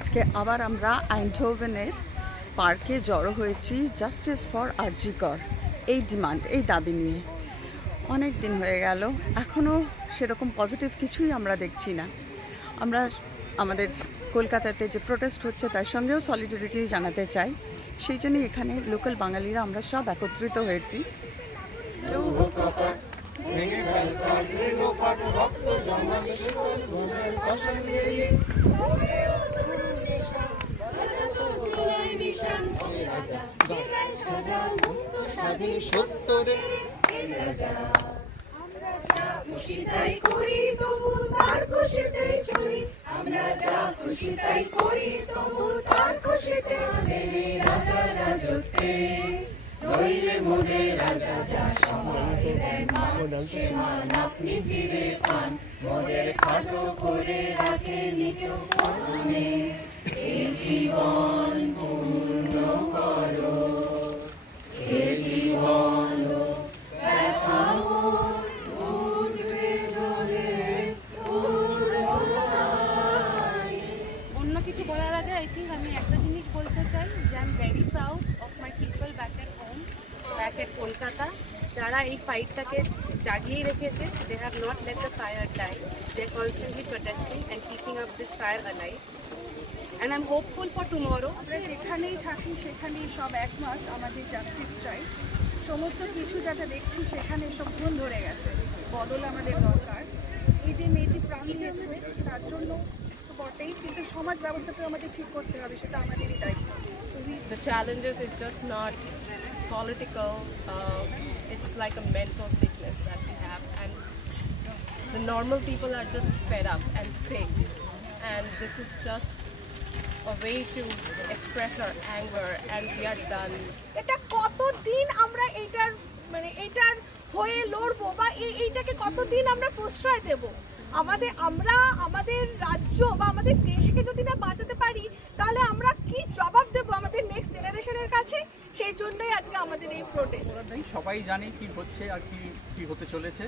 আজকে আবার আমরা আইনঠোভেনের পার্কে জড়ো হয়েছি জাস্টিস ফর আরজি কর এই ডিমান্ড, এই দাবি নিয়ে। অনেক দিন হয়ে গেল, এখনও সেরকম পজিটিভ কিছুই আমরা দেখছি না। আমরা আমাদের কলকাতাতে যে প্রোটেস্ট হচ্ছে তার সঙ্গেও সলিডারিটি জানাতে চাই। সেই জন্যই এখানে লোকাল বাঙালিরা আমরা সব একত্রিত হয়েছি। আপনি ফিরে পান মোদের খাটো করে রাখেনি কেউ মনে। এর জীবন পূর্ণ করো, এর জীবন ব্যথা উঠবে জ্বলে অন্য কিছু বলার আগে আই থিঙ্ক আমি একটা জিনিস বলতে চাই যে I am very proud of my people back at home, back at Kolkata, যারা এই ফাইটটাকে জাগিয়ে রেখেছে। They have not let the fire die, they are constantly protesting and keeping up this fire alive and I am hopeful for tomorrow. আমরা যেখানেই থাকি সেখানেই সব একমত, আমাদের জাস্টিস চাই। সমস্ত কিছু যেটা দেখছি সেখানে সব গুণ ধরে গেছে, বদল আমাদের দরকার। এই যে মেয়েটি প্রাণ দিয়েছে তার জন্য বটেই, কিন্তু সমাজ ব্যবস্থাটা আমাদের ঠিক করতে হবে, সেটা আমাদেরই দায়িত্ব। The challenges is just not political, it's like a mental sickness that we have, and the normal people are just fed up and sick, and this is just a way to express our anger, and we are done. এটা কতদিন আমরা এইটার হয়ে লড়বো, বা এইটাকে কতদিন আমরা প্রশ্রয় দেব? আমাদের রাজ্য বা আমাদের দেশকে যদি না বাঁচাতে পারি তাহলে আমরা কি জবাব দেব আমাদের নেক্সট জেনারেশনের কাছে? সেই জন্যই আজকে আমাদের এই প্রোটেস্ট। সবাই জানে কি হচ্ছে আর কি হতে চলেছে।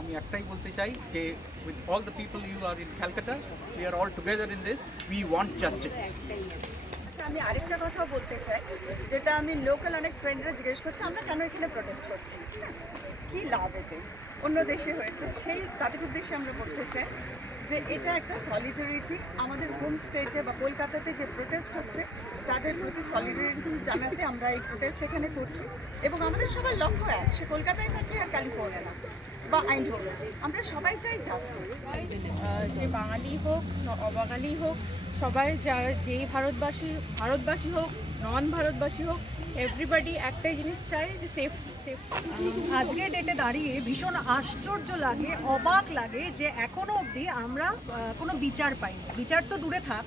আমি একটাই বলতে চাই যে with all the people you are in Calcutta, we are all together in this, we want justice. আমি আরেকটা কথা বলতে চাই, যেটা আমি লোকাল অনেক ফ্রেন্ডরা জিজ্ঞেস করছে আমরা কেন এখানে প্রোটেস্ট করছি, কি লাভ এতে, অন্য দেশে হয়েছে। সেই তাদের উদ্দেশ্যে আমরা বলতে চাই যে এটা একটা সলিডারিটি, আমাদের হোম স্টেটে বা কলকাতাতে যে প্রোটেস্ট হচ্ছে তাদের প্রতি সলিডারিটি জানাতে আমরা এই প্রোটেস্ট এখানে করছি। এবং আমাদের সবার লক্ষ্য এক, সে কলকাতায় থাকে আর ক্যালিফোর্নিয়া না বা আইনঠোভে, আমরা সবাই চাই জাস্টিস। সে বাঙালি হোক অবাঙালি হোক, সবাই যেই ভারতবাসী হোক নন ভারতবাসী হোক, এভরিবডি একটাই জিনিস চাই যে সেফটি। আজকের ডেটে দাঁড়িয়ে ভীষণ আশ্চর্য লাগে, অবাক লাগে যে এখনো অবধি আমরা কোনো বিচার পাইনি। বিচার তো দূরে থাক,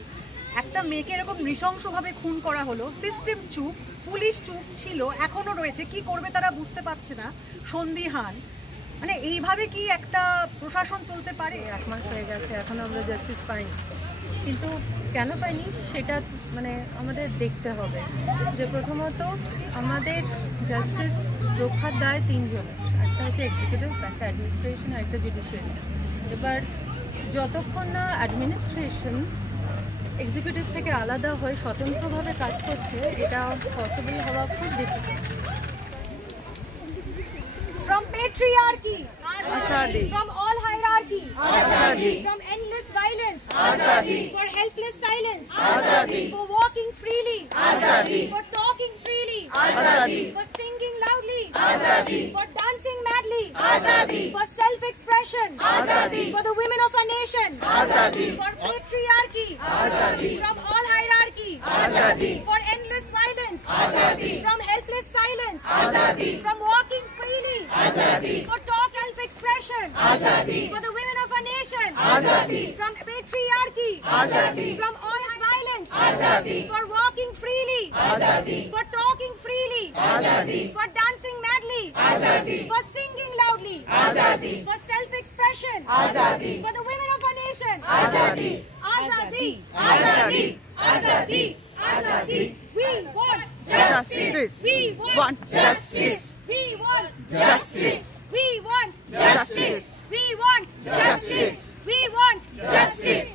একটা মেয়েকে এরকম নৃশংসভাবে খুন করা হলো, সিস্টেম চুপ, পুলিশ চুপ ছিল, এখনো রয়েছে, কি করবে তারা বুঝতে পারছে না, সন্দিহান। মানে এইভাবে কি একটা প্রশাসন চলতে পারে? 1 মাস হয়ে গেছে, এখনো আমরা জাস্টিস পাইনি। কিন্তু কেন পাইনি সেটা আমাদের দেখতে হবে যে প্রথমত আমাদের জাস্টিস রক্ষার দায় 3 জনের, একটা হচ্ছে এক্সিকিউটিভ, একটা অ্যাডমিনিস্ট্রেশন আর একটা জুডিশিয়ারি। এবার যতক্ষণ না অ্যাডমিনিস্ট্রেশন এক্সিকিউটিভ থেকে আলাদা হয়ে স্বতন্ত্রভাবে কাজ করছে, এটা পসিবল হওয়া খুব difficult. From patriarchy, Azadi. from all hierarchy, Azadi. from endless violence, Azadi. for helpless silence, Azadi. for walking freely, Azadi. for talking freely, Azadi. for singing loudly, Azadi. for dancing madly, Azadi. for self-expression, Azadi. for the women of our nation, Azadi. for patriarchy, Azadi. from all hierarchy, Azadi. for endless violence, Azadi. from helpless silence, Azadi. from walking freely, Azadi. for talk self-expression, Azadi. for the women of our nation, Azadi. from patriarchy, Azadi. from all violence, Azadi. for walking freely, Azadi. for talking freely, Azadi. for dancing madly, Azadi. for singing loudly, Azadi. for self-expression, Azadi. for the women of our nation, Azadi. Azadi, Azadi. Azadi, Azadi. We want Justice. We Want justice. We want Justice. We want Justice. We want Justice. We want Justice.